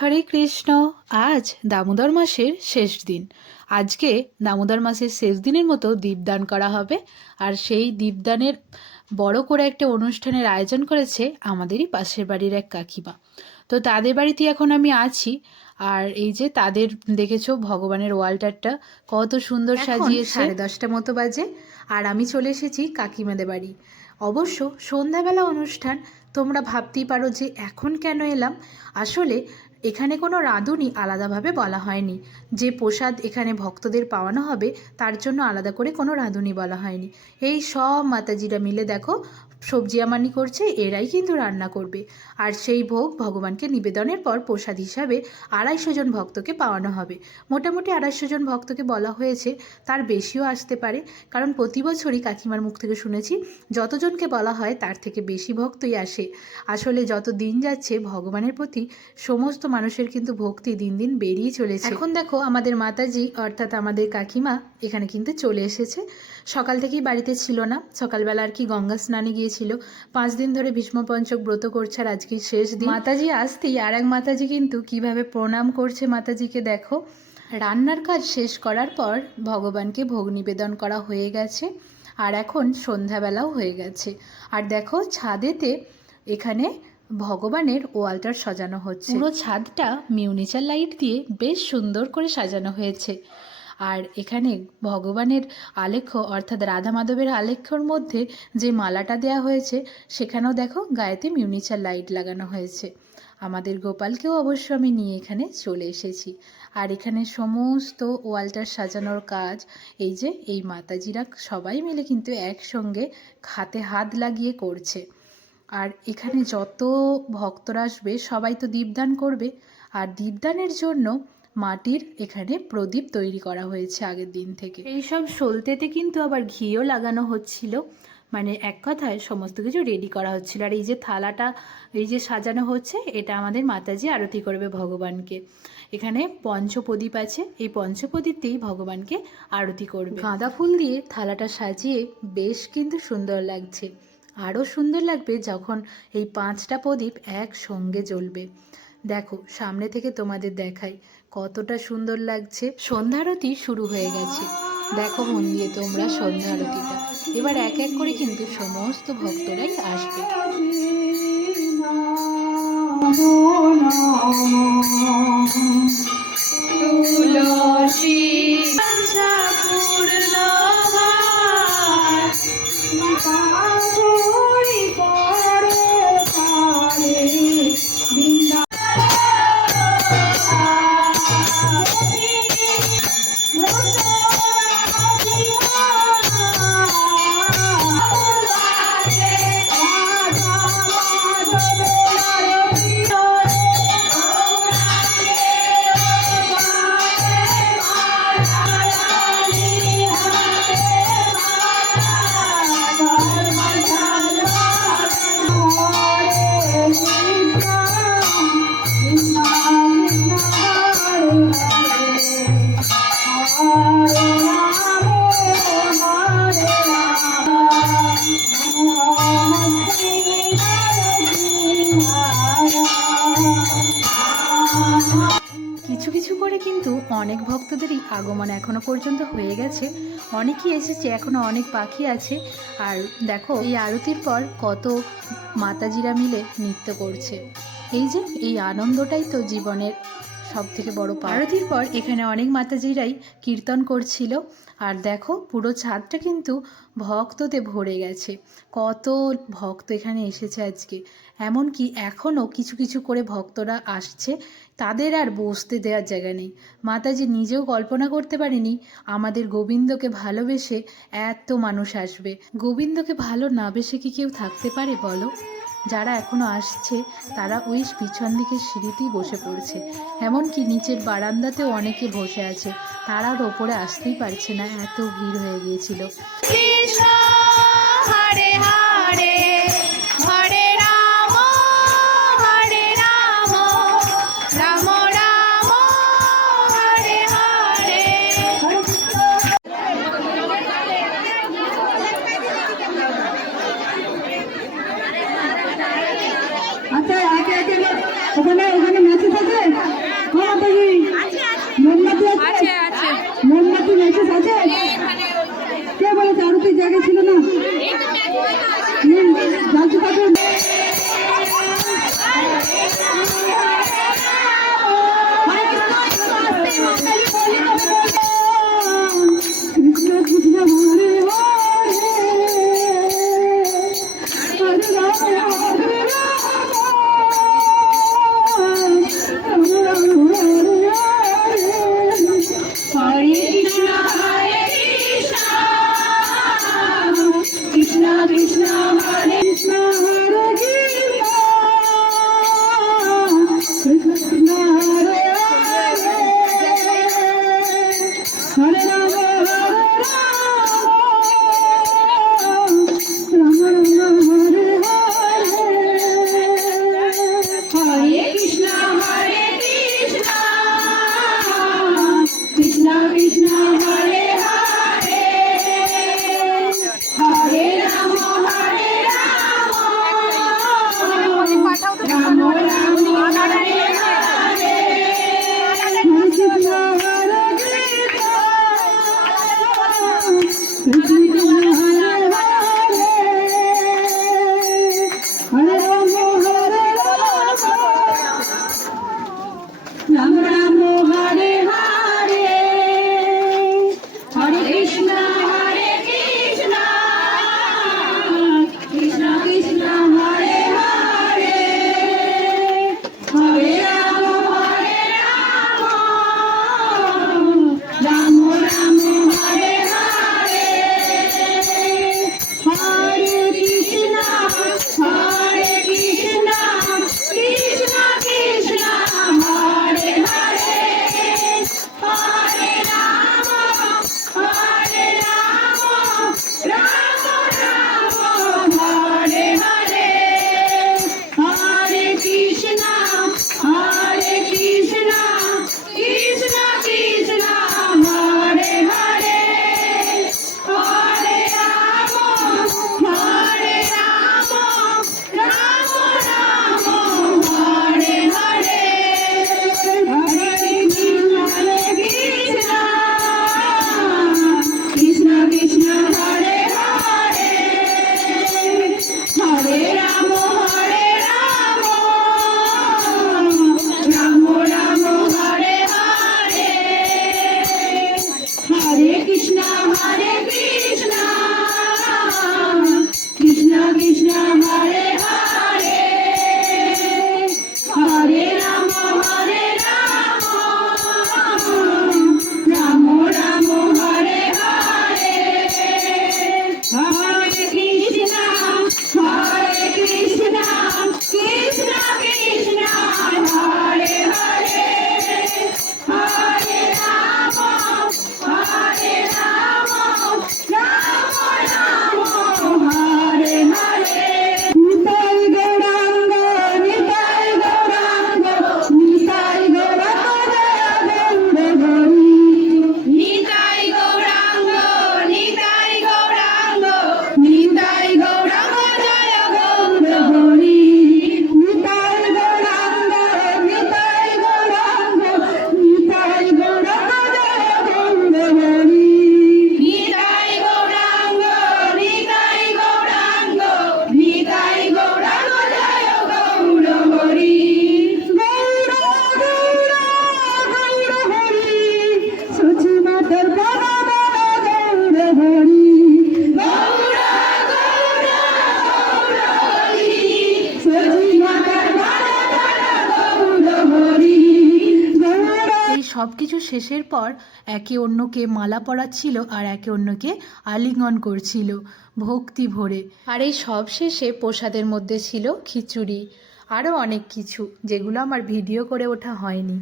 হরে কৃষ্ণ। আজ দামোদর মাসের শেষ দিন। আজকে দামোদর মাসের শেষ দিনের মতো দীপদান করা হবে। আর সেই দীপদানের বড় করে একটা অনুষ্ঠানের আয়োজন করেছে আমাদেরই পাশের বাড়ির এক কাকিমা। তো তাদের বাড়িতে এখন আমি আছি। আর এই যে তাদের দেখেছো ভগবানের ওয়ালটারটা কত সুন্দর সাজিয়েছে। 10:30 মতো বাজে আর আমি চলে এসেছি কাকিমাদের বাড়ি। অবশ্য সন্ধ্যাবেলা অনুষ্ঠান। তোমরা ভাবতেই পারো যে এখন কেন এলাম। আসলে এখানে কোনো রাঁধুনি আলাদাভাবে বলা হয়নি। যে প্রসাদ এখানে ভক্তদের পাওয়ানো হবে তার জন্য আলাদা করে কোনো রাঁধুনি বলা হয়নি। এই সব মাতাজিরা মিলে দেখো সবজি আমানি করছে, এরাই কিন্তু রান্না করবে। আর সেই ভোগ ভগবানকে নিবেদনের পর প্রসাদ হিসাবে 250 জন ভক্তকে পাওয়ানো হবে। মোটামুটি 250 জন ভক্তকে বলা হয়েছে, তার বেশিও আসতে পারে। কারণ প্রতি বছরই কাকিমার মুখ থেকে শুনেছি যতজনকে বলা হয় তার থেকে বেশি ভক্তই আসে। আসলে যত দিন যাচ্ছে ভগবানের প্রতি সমস্ত মানুষের কিন্তু ভক্তি দিন দিন বেরিয়ে চলেছে। এখন দেখো আমাদের মাতাজি অর্থাৎ আমাদের কাকিমা এখানে কিন্তু চলে এসেছে। সকাল থেকেই বাড়িতে ছিল না, সকালবেলা আর কি গঙ্গা স্নানে গিয়েছিল। 5 দিন ধরে ভীষ্মপঞ্চক ব্রত করছে আর আজকে শেষ দিন। মাতাজি আসতেই আর এক মাতাজি কিন্তু কিভাবে প্রণাম করছে মাতাজিকে দেখো। রান্নার কাজ শেষ করার পর ভগবানকে ভোগ নিবেদন করা হয়ে গেছে আর এখন সন্ধ্যাবেলাও হয়ে গেছে। আর দেখো ছাদেতে এখানে ভগবানের ওয়ালটার সাজানো হচ্ছে। পুরো ছাদটা মিউনিচার লাইট দিয়ে বেশ সুন্দর করে সাজানো হয়েছে। আর এখানে ভগবানের আলেখ্য অর্থাৎ রাধা মাধবের আলেখ্যর মধ্যে যে মালাটা দেয়া হয়েছে সেখানেও দেখো গায়েতে মিউনিচার লাইট লাগানো হয়েছে। আমাদের গোপালকেও অবশ্য আমি নিয়ে এখানে চলে এসেছি। আর এখানে সমস্ত ওয়ালটার সাজানোর কাজ এই যে এই মাতাজিরা সবাই মিলে কিন্তু একসঙ্গে হাতে হাত লাগিয়ে করছে। আর এখানে যত ভক্তরা আসবে সবাই তো দীপদান করবে। আর দীপদানের জন্য মাটির এখানে প্রদীপ তৈরি করা হয়েছে আগের দিন থেকে। এইসব সলতেতে কিন্তু আবার ঘিও লাগানো হচ্ছিল। মানে এক কথায় সমস্ত কিছু রেডি করা হচ্ছিল। আর এই যে থালাটা এই যে সাজানো হচ্ছে এটা আমাদের মাতাজি আরতি করবে ভগবানকে। এখানে পঞ্চপ্রদীপ আছে, এই পঞ্চপ্রদীপতেই ভগবানকে আরতি করবে। গাঁদা ফুল দিয়ে থালাটা সাজিয়ে বেশ কিন্তু সুন্দর লাগছে। আরও সুন্দর লাগবে যখন এই 5টা প্রদীপ একসঙ্গে জ্বলবে। দেখো সামনে থেকে তোমাদের দেখাই কতটা সুন্দর লাগছে। সন্ধ্যা আরতি শুরু হয়ে গেছে, দেখো মন দিয়ে তোমরা সন্ধ্যা আরতিটা। এবার এক এক করে কিন্তু সমস্ত ভক্তরাই আসবে। কিছু কিছু করে কিন্তু অনেক ভক্তদেরই আগমন এখনো পর্যন্ত হয়ে গেছে। অনেকেই এসেছে, এখনো অনেক বাকি আছে। আর দেখো এই আরতির পর কত মাতাজিরা মিলে নৃত্য করছে। এই যে এই আনন্দটাই তো জীবনের সব থেকে বড়। আরতির পর এখানে অনেক মাতাজিরাই কীর্তন করছিল। আর দেখো পুরো ছাদটা কিন্তু ভক্ততে ভরে গেছে। কত ভক্ত এখানে এসেছে আজকে। এমনকি এখনও কিছু কিছু করে ভক্তরা আসছে, তাদের আর বসতে দেওয়ার জায়গা নেই। মাতাজি নিজেও কল্পনা করতে পারেনি আমাদের গোবিন্দকে ভালোবেসে এত মানুষ আসবে। গোবিন্দকে ভালো না বেসে কি কেউ থাকতে পারে বলো? যারা এখনও আসছে তারা ওই পিছন দিকের সিঁড়িতেই বসে পড়ছে। এমনকি নিচের বারান্দাতেও অনেকে বসে আছে, তারা আর ওপরে আসতেই পারছে না, এত ভিড় হয়ে গিয়েছিল। কৃষ্ণ হরে হরে হরে রাম হরে রাম রাম রাম হরে হরে। আচ্ছা একে একে ওখানে মেসেজ আছে। সব কিছু শেষের পর একে অন্যকে মালা পরাচ্ছিল আর একে অন্যকে আলিঙ্গন করছিল ভক্তি ভরে। আর এই সব শেষে প্রসাদের মধ্যে ছিল খিচুড়ি, আরও অনেক কিছু যেগুলো আমার ভিডিও করে ওঠা হয়নি।